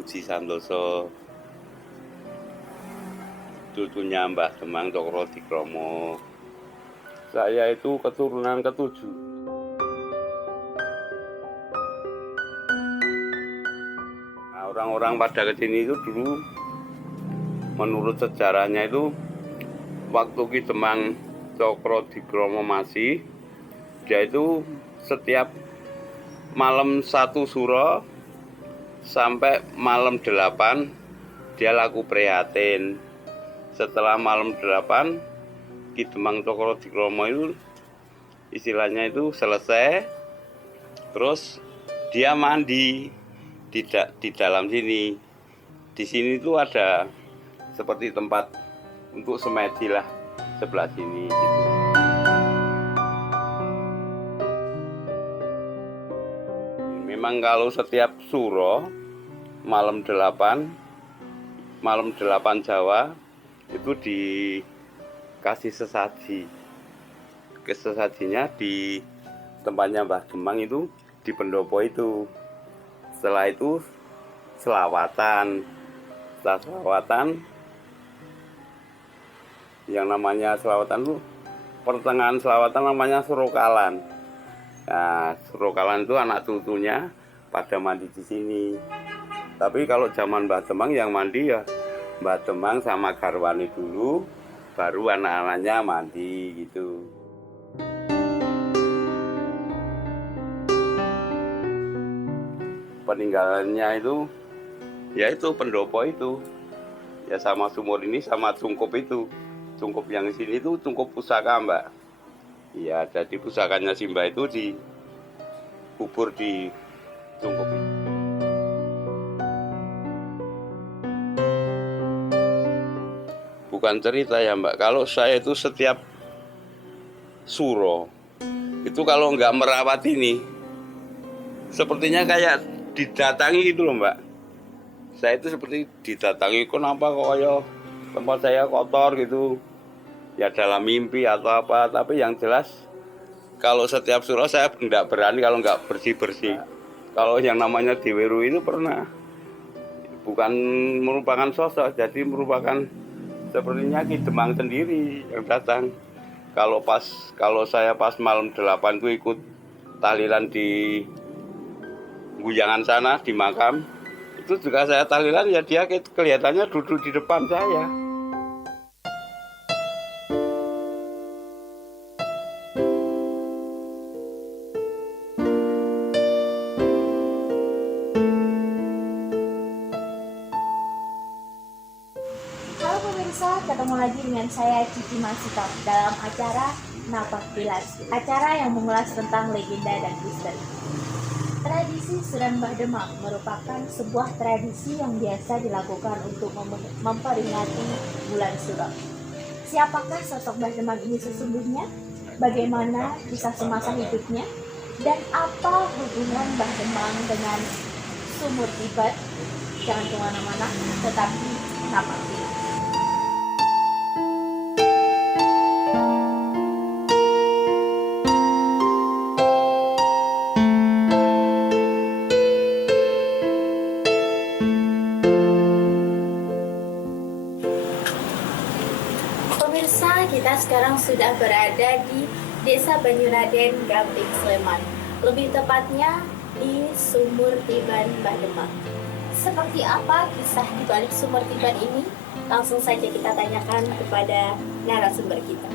Puji Santoso, cucunya Mbah Demang Cokrodikromo. Saya itu keturunan ketujuh. Nah, orang-orang pada kesini itu dulu, menurut sejarahnya itu, waktu Ki Demang Cokrodikromo masih, dia itu setiap malam 1 suro sampai malam 8 dia laku prihatin. Setelah malam 8 Ki Demang Cokrodikromo itu istilahnya itu selesai, terus dia mandi di dalam sini. Di sini itu ada seperti tempat untuk semedi lah, sebelah sini gitu. Memang kalau setiap suro malam 8 Jawa itu dikasih sesaji. Sesajinya di tempatnya Mbah Demang itu di pendopo itu. Setelah itu selawatan. Setelah selawatan, yang namanya selawatan itu pertengahan selawatan namanya surokalan. Nah, surokalan itu anak cucunya pada mandi di sini. Tapi kalau zaman Mbah Demang yang mandi ya Mbah Demang sama garwane dulu, baru anak-anaknya mandi gitu. Peninggalannya itu, ya itu pendopo itu, ya sama sumur ini sama cungkup itu. Cungkup yang di sini itu cungkup pusaka, Mbak. Iya, jadi pusakanya si Mbak itu dikubur di cungkup itu. Bukan cerita ya Mbak, kalau saya itu setiap suro itu kalau nggak merawat ini sepertinya kayak didatangi gitu loh Mbak. Saya itu seperti didatangi, kenapa kok ya tempat saya kotor gitu, ya dalam mimpi atau apa. Tapi yang jelas kalau setiap suro saya nggak berani kalau nggak bersih-bersih. Kalau yang namanya Diweru itu pernah, bukan merupakan sosok, jadi merupakan sepertinya Ki Demang sendiri yang datang. Kalau saya pas malam 8 itu ikut tahlilan di Guyangan sana di makam, itu juga saya tahlilan ya dia kelihatannya duduk di depan saya. Halo pemirsa, ketemu lagi dengan saya Cici Masito dalam acara Napak Tilas, acara yang mengulas tentang legenda dan misteri. Tradisi Suran Mbah Demang merupakan sebuah tradisi yang biasa dilakukan untuk memperingati bulan Suro. Siapakah sosok Mbah Demang ini sesungguhnya? Bagaimana kisah semasa hidupnya? Dan apa hubungan Mbah Demang dengan sumur Tiban? Jangan kemana-mana, tetapi Napak Tilas. Pemirsa, kita sekarang sudah berada di Desa Banyuraden, Gambling, Sleman. Lebih tepatnya di Sumur Tiban Mbah Demang. Seperti apa kisah di balik Sumur Tiban ini? Langsung saja kita tanyakan kepada narasumber kita.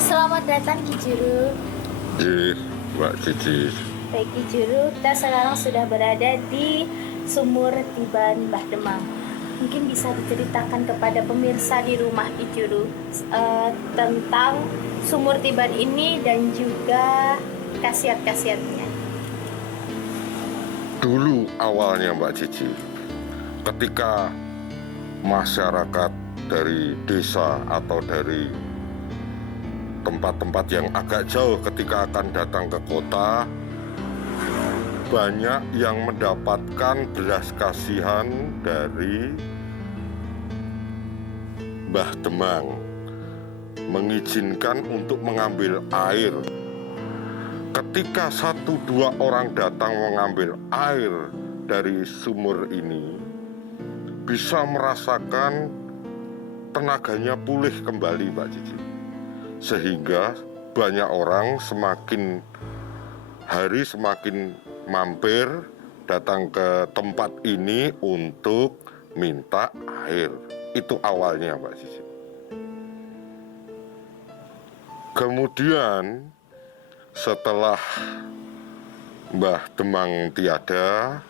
Selamat datang Ki Juru. Mbak Cici. Baik Ki Juru, kita sekarang sudah berada di Sumur Tiban Mbah Demang. Mungkin bisa diceritakan kepada pemirsa di rumah Ki Juru tentang Sumur Tiban ini dan juga khasiat-khasiatnya. Dulu awalnya Mbak Cici, ketika masyarakat dari desa atau dari tempat-tempat yang agak jauh ketika akan datang ke kota, banyak yang mendapatkan belas kasihan dari Mbah Demang mengizinkan untuk mengambil air. Ketika 1-2 orang datang mengambil air dari sumur ini, bisa merasakan tenaganya pulih kembali, Mbak Cici. Sehingga banyak orang semakin hari semakin mampir datang ke tempat ini untuk minta air. Itu awalnya, Mbak Cici. Kemudian setelah Mbah Demang tiada,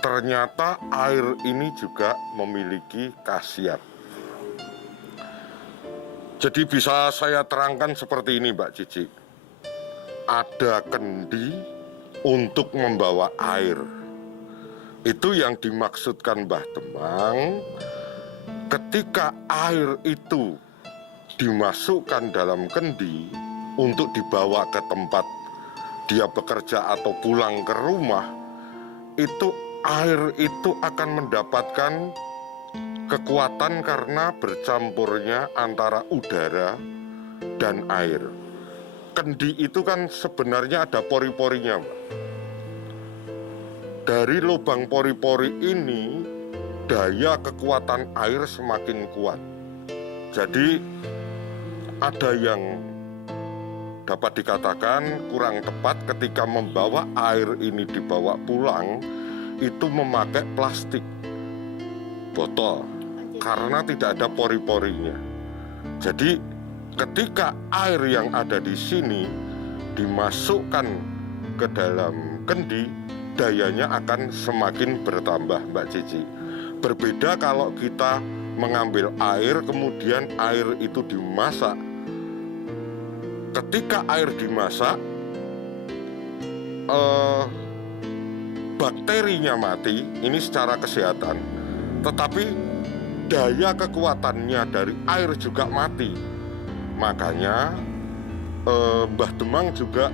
ternyata air ini juga memiliki khasiat. Jadi bisa saya terangkan seperti ini, Mbak Cici. Ada kendi untuk membawa air. Itu yang dimaksudkan Mbah Demang ketika air itu dimasukkan dalam kendi untuk dibawa ke tempat dia bekerja atau pulang ke rumah, itu air itu akan mendapatkan kekuatan karena bercampurnya antara udara dan air. Kendi itu kan sebenarnya ada pori-porinya, Mbak. Dari lubang pori-pori ini, daya kekuatan air semakin kuat. Jadi ada yang dapat dikatakan kurang tepat ketika membawa air ini dibawa pulang, itu memakai plastik botol karena tidak ada pori-porinya. Jadi ketika air yang ada di sini dimasukkan ke dalam kendi, dayanya akan semakin bertambah, Mbak Cici. Berbeda kalau kita mengambil air, kemudian air itu dimasak. Ketika air dimasak, bakterinya mati, ini secara kesehatan. Tetapi daya kekuatannya dari air juga mati. Makanya Mbah Demang juga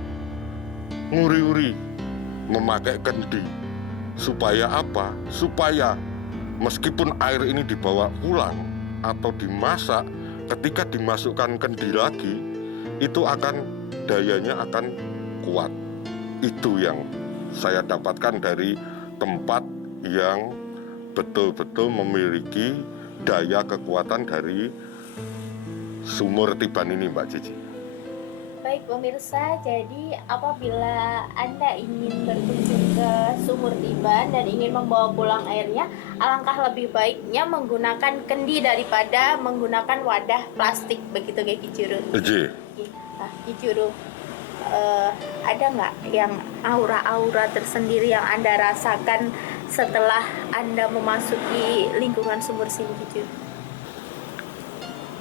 nguri-uri memakai kendi. Supaya apa? Supaya meskipun air ini dibawa pulang atau dimasak, ketika dimasukkan kendi lagi, itu akan dayanya akan kuat. Itu yang saya dapatkan dari tempat yang betul-betul memiliki daya kekuatan dari sumur Tiban ini, Mbak Cici. Baik pemirsa, jadi apabila Anda ingin berkunjung ke sumur Tiban dan ingin membawa pulang airnya, alangkah lebih baiknya menggunakan kendi daripada menggunakan wadah plastik, begitu Ki Juru. Nah, Ki Juru, ada nggak yang aura-aura tersendiri yang Anda rasakan setelah Anda memasuki lingkungan sumur sini, Ki Juru?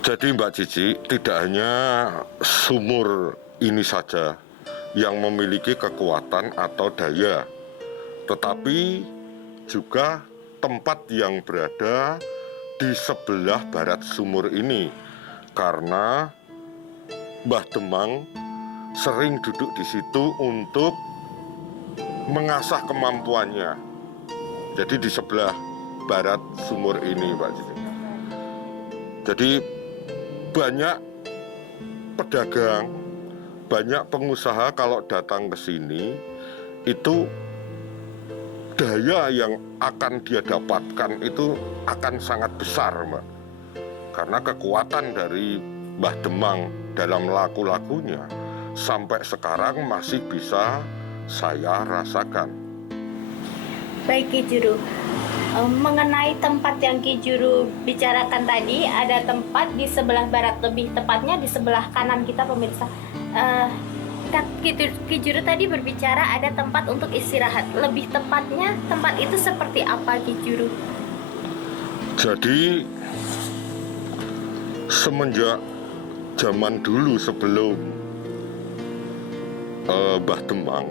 Jadi Mbak Cici, tidak hanya sumur ini saja yang memiliki kekuatan atau daya, tetapi juga tempat yang berada di sebelah barat sumur ini. Karena Mbah Demang sering duduk di situ untuk mengasah kemampuannya. Jadi di sebelah barat sumur ini, Mbak Cici. Jadi banyak pedagang, banyak pengusaha kalau datang ke sini, itu daya yang akan dia dapatkan itu akan sangat besar, Mbak. Karena kekuatan dari Mbah Demang dalam laku-lakunya sampai sekarang masih bisa saya rasakan. Baik Ki Juru, mengenai tempat yang Ki Juru bicarakan tadi, ada tempat di sebelah barat, lebih tepatnya di sebelah kanan kita pemirsa. Ki Juru tadi berbicara ada tempat untuk istirahat. Lebih tepatnya tempat itu seperti apa Ki Juru? Jadi semenjak zaman dulu sebelum Mbah Demang,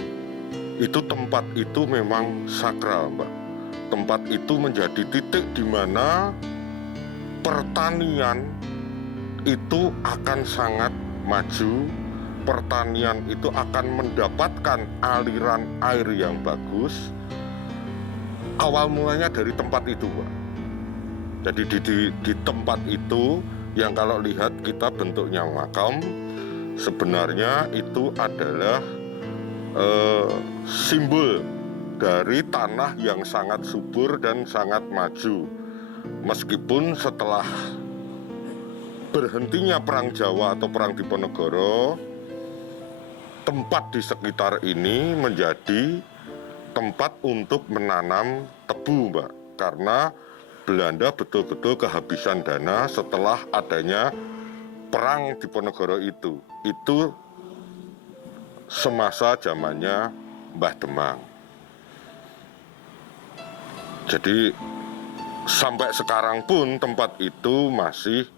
itu tempat itu memang sakral, Mbak. Tempat itu menjadi titik di mana pertanian itu akan sangat maju, pertanian itu akan mendapatkan aliran air yang bagus. Awal mulanya dari tempat itu, Mbak. Jadi di tempat itu yang kalau lihat kita bentuknya makam, sebenarnya itu adalah simbol dari tanah yang sangat subur dan sangat maju. Meskipun setelah berhentinya Perang Jawa atau Perang Diponegoro, tempat di sekitar ini menjadi tempat untuk menanam tebu, Mbak. Karena Belanda betul-betul kehabisan dana setelah adanya Perang Diponegoro itu. Itu semasa zamannya Mbah Demang. Jadi sampai sekarang pun tempat itu masih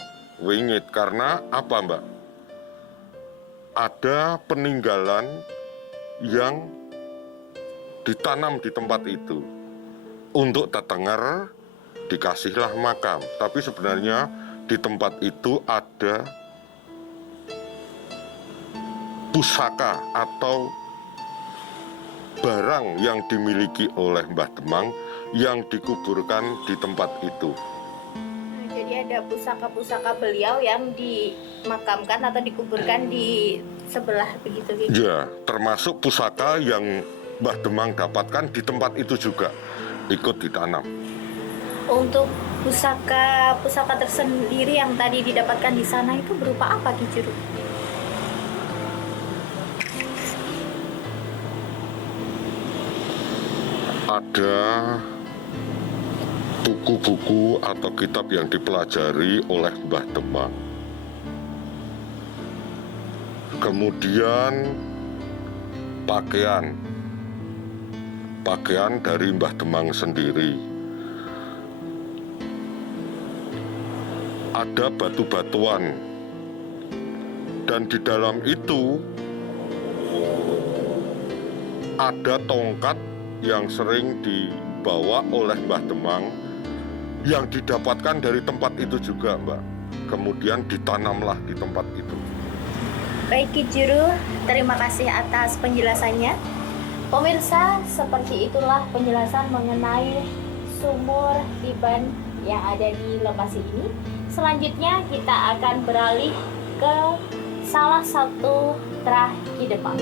wingit. Karena apa, Mbak? Ada peninggalan yang ditanam di tempat itu. Untuk tetenger dikasihlah makam, tapi sebenarnya di tempat itu ada pusaka atau barang yang dimiliki oleh Mbah Demang yang dikuburkan di tempat itu. Jadi ada pusaka-pusaka beliau yang dimakamkan atau dikuburkan di sebelah begitu. Ya, termasuk pusaka yang Mbah Demang dapatkan di tempat itu juga ikut ditanam. Untuk pusaka tersendiri yang tadi didapatkan di sana itu berupa apa, Ki Juru? Ada buku-buku atau kitab yang dipelajari oleh Mbah Demang. Kemudian pakaian dari Mbah Demang sendiri. Ada batu-batuan, dan di dalam itu ada tongkat yang sering dibawa oleh Mbah Demang yang didapatkan dari tempat itu juga, Mbak. Kemudian ditanamlah di tempat itu. Baik, Ki Juru, terima kasih atas penjelasannya. Pemirsa, seperti itulah penjelasan mengenai sumur tiban yang ada di lokasi ini. Selanjutnya kita akan beralih ke salah satu Trah Ki Demang.